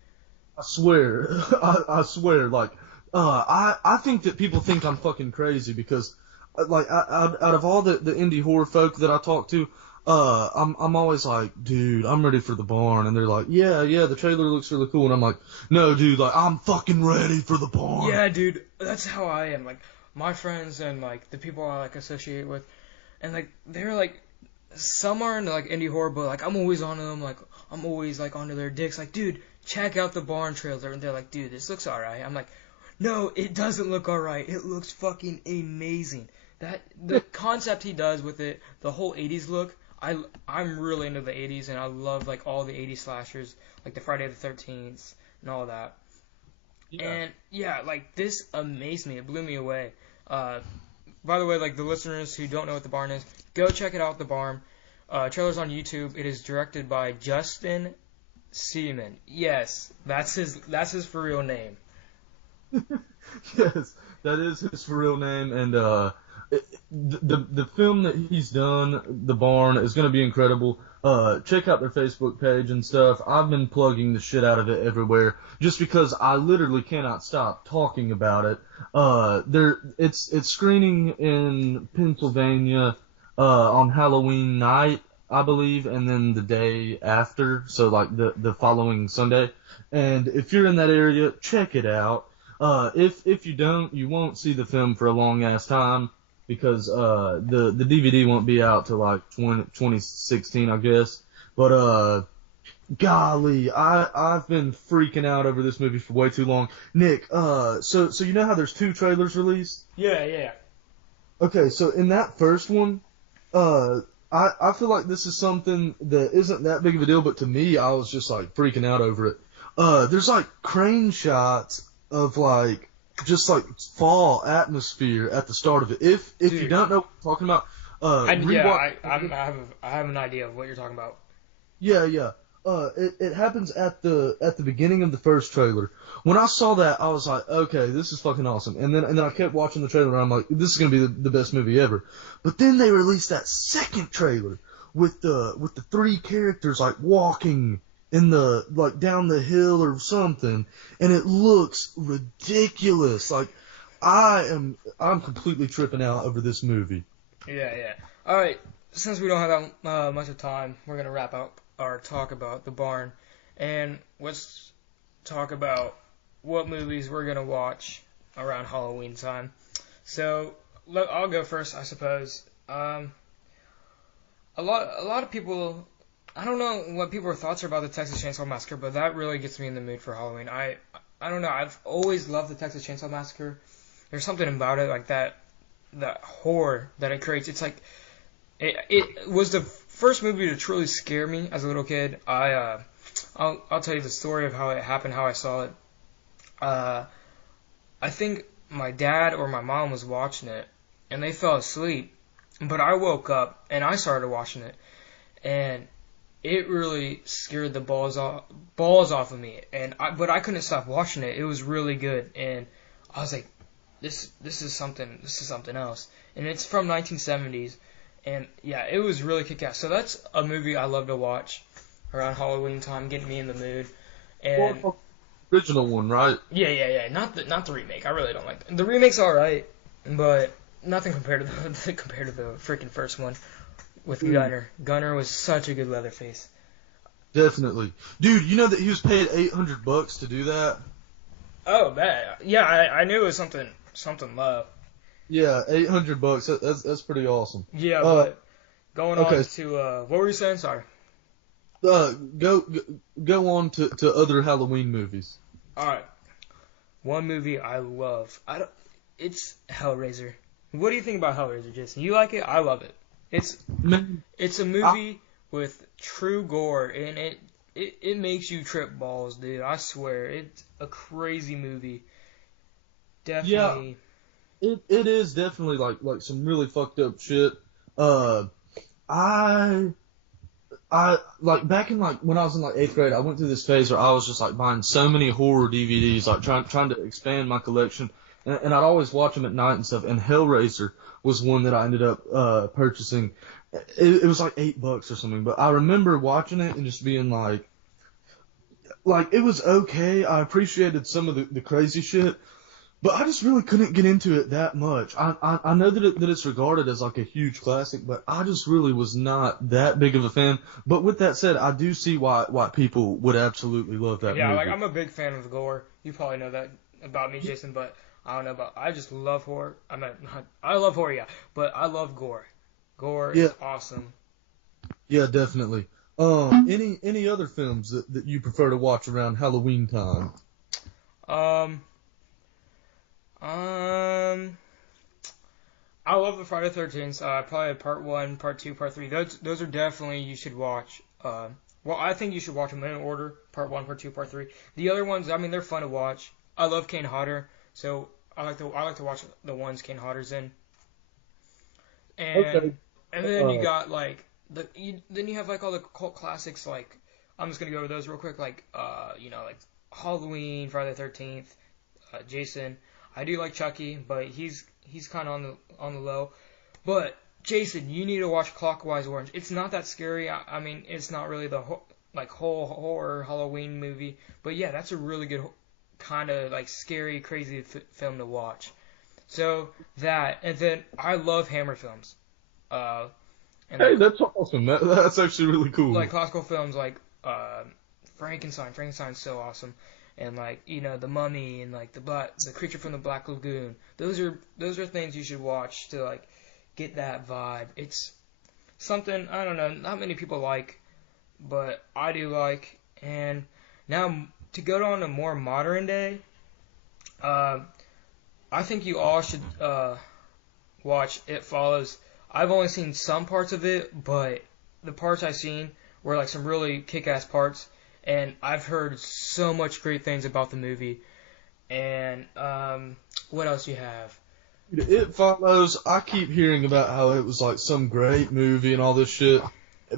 I swear, I swear, like, I think that people think I'm fucking crazy because, like, out of all the indie horror folk that I talk to, I'm always like, dude, I'm ready for The Barn, and they're like, yeah, the trailer looks really cool, and I'm like, no, dude, like, I'm fucking ready for The Barn. Yeah, dude, that's how I am. Like, my friends and, like, the people I, like, associate with, and, like, they're, like, some are into, like, indie horror, but, like, I'm always onto them, like, I'm always, like, onto their dicks, like, dude, check out The Barn trailer, and they're like, dude, this looks alright. I'm like, no, it doesn't look alright. It looks fucking amazing. The concept he does with it, the whole 80s look, I'm really into the 80s, and I love, like, all the 80s slashers, like the Friday the 13th and all that. Yeah. And, yeah, like, this amazed me. It blew me away. By the way, like, the listeners who don't know what The Barn is, go check it out, The Barn. Trailer's on YouTube. It is directed by Justin Seaman. Yes, that's his for real name. Yes, that is his for real name, and the film that he's done, The Barn, is going to be incredible. Check out their Facebook page and stuff. I've been plugging the shit out of it everywhere just because I literally cannot stop talking about it. It's screening in Pennsylvania on Halloween night, I believe, and then the day after, so like the following Sunday. And if you're in that area, check it out. If you don't, you won't see the film for a long ass time because the DVD won't be out till like 2016, I guess. But golly, I've been freaking out over this movie for way too long. Nick, so you know how there's 2 trailers released? Yeah. Okay, so in that first one, I feel like this is something that isn't that big of a deal, but to me, I was just like freaking out over it. There's like crane shots of like just like fall atmosphere at the start of it. If you don't know what I'm talking about, I have an idea of what you're talking about. Yeah. It happens at the beginning of the first trailer. When I saw that, I was like, okay, this is fucking awesome. And then I kept watching the trailer, and I'm like, this is gonna be the best movie ever. But then they released that second trailer with the 3 characters like walking in the like down the hill or something, and it looks ridiculous. Like I'm completely tripping out over this movie. Yeah. All right, since we don't have that much of time, we're gonna wrap up our talk about The Barn, and let's talk about what movies we're gonna watch around Halloween time. So I'll go first, I suppose. A lot of people, I don't know what people's thoughts are about the Texas Chainsaw Massacre, but that really gets me in the mood for Halloween. I don't know, I've always loved the Texas Chainsaw Massacre. There's something about it, like that horror that it creates. It's like it was the first movie to truly scare me as a little kid. I'll tell you the story of how it happened, how I saw it. I think my dad or my mom was watching it, and they fell asleep. But I woke up, and I started watching it, and it really scared the balls off of me. But I couldn't stop watching it. It was really good, and I was like, this is something else. And it's from 1970s, and yeah, it was really kick-ass. So that's a movie I love to watch around Halloween time, getting me in the mood. And original one, right? Yeah. Not the remake. I really don't like the remake's alright, but nothing compared to the freaking first one with Gunner. Gunner was such a good Leatherface. Definitely. Dude, you know that he was paid $800 to do that? Oh, man. Yeah, I knew it was something low. Yeah, $800. That's pretty awesome. Yeah, Uh, but going on okay. to what were you saying? Sorry. Go on to other Halloween movies. All right. One movie I love. I don't. It's Hellraiser. What do you think about Hellraiser, Jason? You like it? I love it. It's Man, it's a movie with true gore, and it makes you trip balls, dude. I swear, it's a crazy movie. yeah, Definitely. it is definitely like some really fucked up shit. Uh, I I like back in like when I was in like eighth grade, I went through this phase where I was just like buying so many horror DVDs, like trying to expand my collection, and I'd always watch them at night and stuff. And Hellraiser was one that I ended up purchasing. It was like $8 or something, but I remember watching it and just being like it was okay. I appreciated some of the crazy shit, but I just really couldn't get into it that much. I know that it's regarded as like a huge classic, but I just really was not that big of a fan. But with that said, I do see why people would absolutely love that Yeah, like movie. I'm a big fan of gore. You probably know that about me, Jason, but I don't know about. I just love horror. I love horror, yeah, but I love gore. Gore Yeah, is awesome. yeah, definitely. Any other films that you prefer to watch around Halloween time? Um, um, I love the Friday 13th. Probably part one, part two, part three. Those are definitely you should watch. Well, I think you should watch them in order: part one, part two, part three. The other ones, I mean, they're fun to watch. I love Kane Hodder, so I like to watch the ones Kane Hodder's in. And Okay. and then you Uh, got like then you have like all the cult classics. Like I'm just gonna go over those real quick. Like like Halloween, Friday the 13th, Jason. I do like Chucky, but he's kind of on the low. But Jason, you need to watch Clockwise Orange. It's not that scary. I mean, it's not really the whole horror Halloween movie. But yeah, that's a really good kind of like scary, crazy film to watch. So that, and then I love Hammer films. Uh, and hey, that's awesome. That's actually really like cool. classical films like Frankenstein. Frankenstein's so awesome, and like the Mummy and like the Creature from the Black Lagoon. Those are things you should watch to like get that vibe. It's something I don't know, not many people like, but I do like. And now to go on to more modern day, uh, I think you all should watch It Follows. I've only seen some parts of it, but the parts I've seen were like some really kick-ass parts, and I've heard so much great things about the movie. And what else you have? It Follows. I keep hearing about how it was like some great movie and all this shit,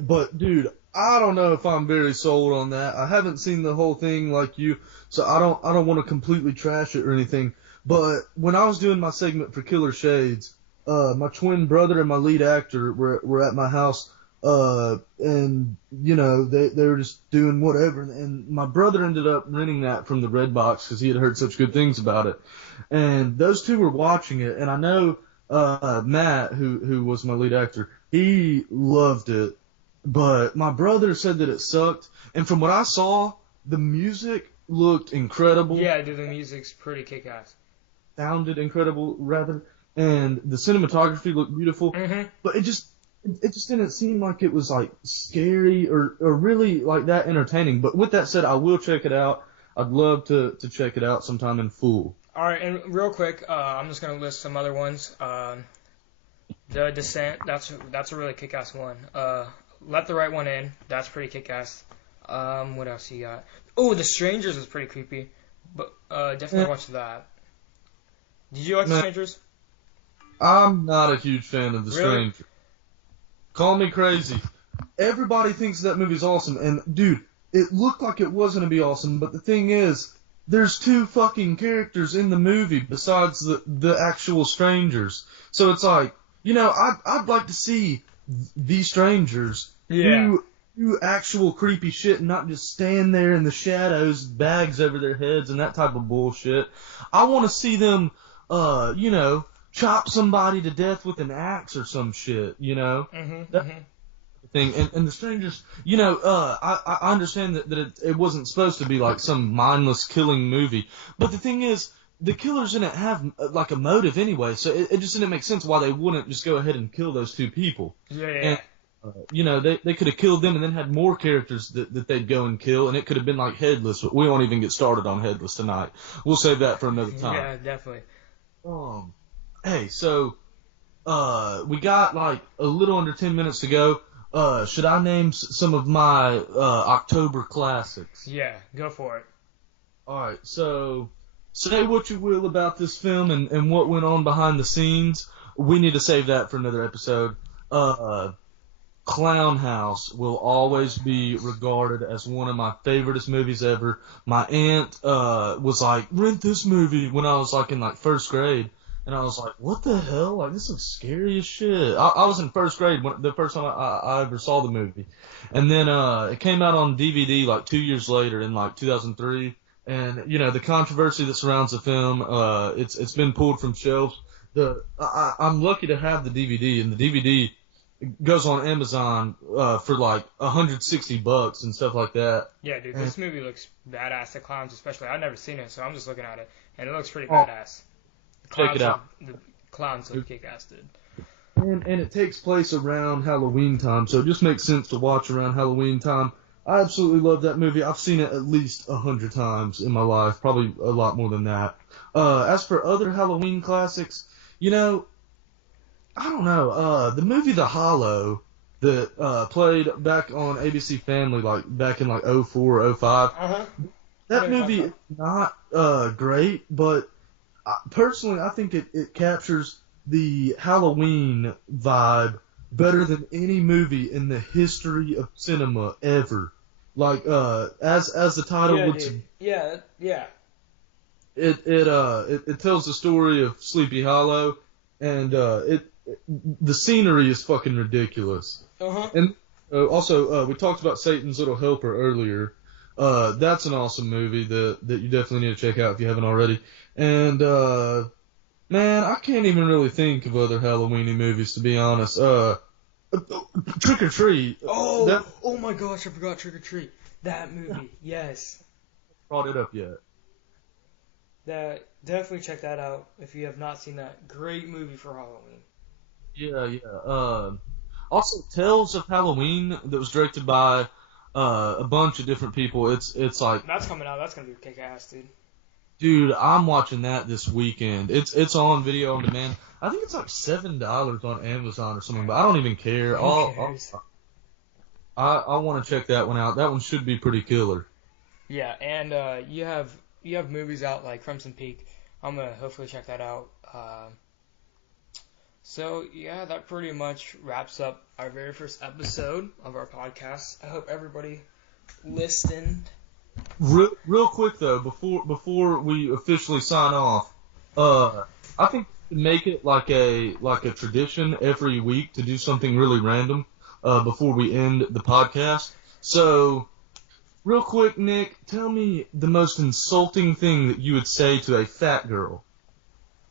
but dude, I don't know if I'm very sold on that. I haven't seen the whole thing like you, so I don't want to completely trash it or anything. But when I was doing my segment for Killer Shades, my twin brother and my lead actor were at my house, and they were just doing whatever, and my brother ended up renting that from the Red Box because he had heard such good things about it, and those two were watching it, and I know Matt, who was my lead actor, he loved it, but my brother said that it sucked, and from what I saw, the music looked incredible, Yeah, dude, the music's pretty kick-ass. sounded incredible rather, and the cinematography looked beautiful, Mhm. but it just didn't seem like it was like scary or really like that entertaining. But with that said, I will check it out. I'd love to check it out sometime in full. All right, and real quick, I'm just gonna list some other ones. The Descent, that's a really kick-ass one. Let the Right One In, that's pretty kick-ass. What else you got? Oh, The Strangers is pretty creepy, but definitely watch that. Did you like The Man, Strangers? I'm not a huge fan of The Really? Stranger. Call me crazy. Everybody thinks that movie's awesome, and dude, it looked like it was gonna be awesome, but the thing is, there's two fucking characters in the movie besides the actual strangers. So it's like, I'd like to see the strangers Yeah. do actual creepy shit and not just stand there in the shadows, bags over their heads and that type of bullshit. I want to see them, chop somebody to death with an axe or some shit, Mhm. That's Mhm. the thing. And the strangers, I understand that it wasn't supposed to be like some mindless killing movie, but the thing is, the killers didn't have like a motive anyway, so it just didn't make sense why they wouldn't just go ahead and kill those two people. Yeah. And, they could have killed them and then had more characters that they'd go and kill, and it could have been like Headless, but we won't even get started on Headless tonight. We'll save that for another time. Yeah, definitely. Hey, so we got like a little under 10 minutes to go. Should I name some of my October classics? Yeah, go for it. Alright, so say what you will about this film and what went on behind the scenes. We need to save that for another episode. Clown House will always be regarded as one of my favoriteest movies ever. My aunt was like, rent this movie when I was like in like first grade. And I was like, what the hell? Like, this looks scary as shit. I was in first grade the first time I ever saw the movie. And then it came out on DVD like 2 years later in like 2003. And, the controversy that surrounds the film, it's been pulled from shelves. I'm lucky to have the DVD, and the DVD goes on Amazon for like $160 and stuff like that. Yeah, dude, this movie looks badass. The clowns, especially. I've never seen it, so I'm just looking at it, and it looks pretty badass. Check it out. The clowns look kick-ass, dude. And it takes place around Halloween time, so it just makes sense to watch around Halloween time. I absolutely love that movie. I've seen it at least 100 times in my life, probably a lot more than that. As for other Halloween classics, I don't know. The movie The Hollow that played back on ABC Family, like back in like 04 or 05. That movie is not great, but personally, I think it captures the Halloween vibe better than any movie in the history of cinema ever. Like, as the title would suggest. Yeah. It tells the story of Sleepy Hollow, and the scenery is fucking ridiculous. And also, we talked about Satan's Little Helper earlier. That's an awesome movie that you definitely need to check out if you haven't already. And man, I can't even really think of other Halloweeny movies, to be honest. Trick or Treat. Oh my gosh, I forgot Trick or Treat. That movie, yes. Brought it up yet? Definitely check that out if you have not seen that. Great movie for Halloween. Yeah. Also, Tales of Halloween that was directed by a bunch of different people. It's like that's coming out. That's gonna be kick ass, dude. Dude, I'm watching that this weekend. It's on video on demand. I think it's like $7 on Amazon or something, but I don't even care. I want to check that one out. That one should be pretty killer. Yeah, and you have movies out like Crimson Peak. I'm gonna hopefully check that out. So yeah, that pretty much wraps up our very first episode of our podcast. I hope everybody listened. Real quick though, before we officially sign off, I think we should make it like a tradition every week to do something really random before we end the podcast. So, real quick, Nick, tell me the most insulting thing that you would say to a fat girl.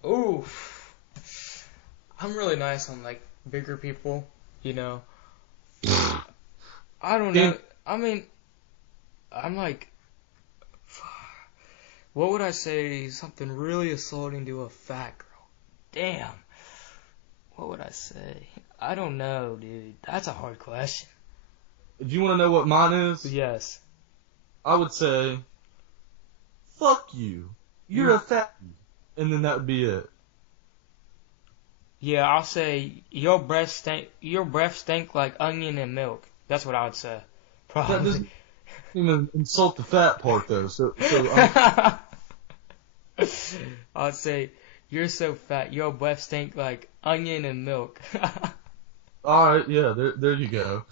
Ooh, I'm really nice on like bigger people, I don't know. I mean, I'm like, what would I say? Something really assaulting to a fat girl. Damn. What would I say? I don't know, dude. That's a hard question. Do you want to know what mine is? Yes. I would say, fuck you. You're a fatty. And then that would be it. Yeah, I'll say, your breath stink like onion and milk. That's what I would say. Probably. That doesn't even insult the fat part, though. So I'd say, you're so fat, your breath stink like onion and milk. Alright, yeah, there you go.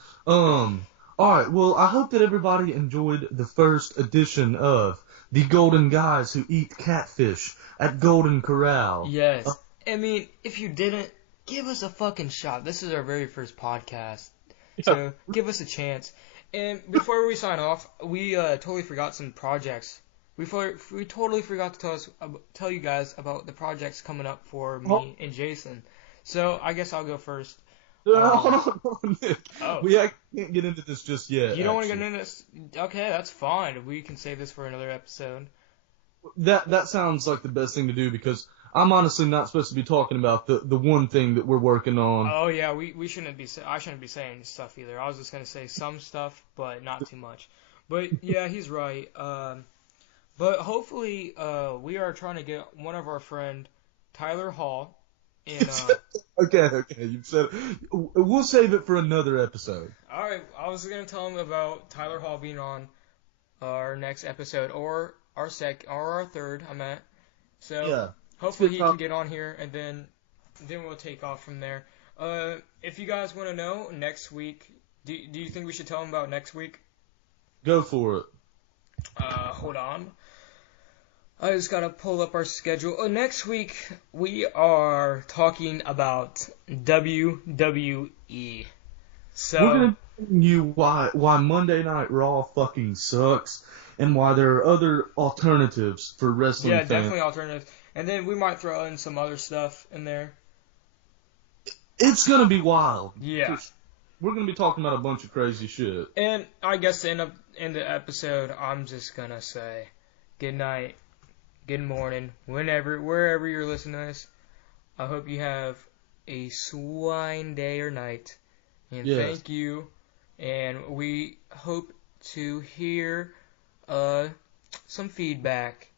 Alright, well, I hope that everybody enjoyed the first edition of The Golden Guys Who Eat Catfish at Golden Corral. Yes. I mean, if you didn't, give us a fucking shot. This is our very first podcast. So, give us a chance. And before we sign off, we totally forgot some projects. We totally forgot to tell you guys about the projects coming up for me and Jason. So I guess I'll go first. Hold on, Nick. Oh. We can't get into this just yet. You don't want to get into this? Okay, that's fine. We can save this for another episode. That sounds like the best thing to do because I'm honestly not supposed to be talking about the one thing that we're working on. Oh yeah, we shouldn't be. I shouldn't be saying stuff either. I was just gonna say some stuff, but not too much. But yeah, he's right. But hopefully, we are trying to get one of our friend Tyler Hall in. Okay, you've said it. We'll save it for another episode. All right, I was gonna tell him about Tyler Hall being on our next episode or our third. I meant. So Yeah. hopefully he can get on here, and then we'll take off from there. If you guys want to know next week, do you think we should tell him about next week? Go for it. Hold on. I just gotta pull up our schedule. Next week we are talking about WWE. So we're gonna tell you why Monday Night Raw fucking sucks and why there are other alternatives for wrestling fans. Yeah, definitely alternatives. And then we might throw in some other stuff in there. It's gonna be wild. Yeah. We're gonna be talking about a bunch of crazy shit. And I guess to end up in the episode, I'm just gonna say good night, good morning, wherever you're listening to this. I hope you have a swine day or night. And thank you. And we hope to hear some feedback.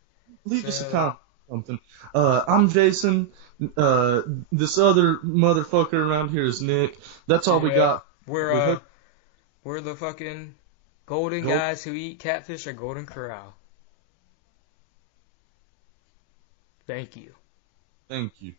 Leave us a comment. Something. I'm Jason. This other motherfucker around here is Nick. That's all we got. We're the fucking golden guys who eat catfish at Golden Corral. Thank you. Thank you.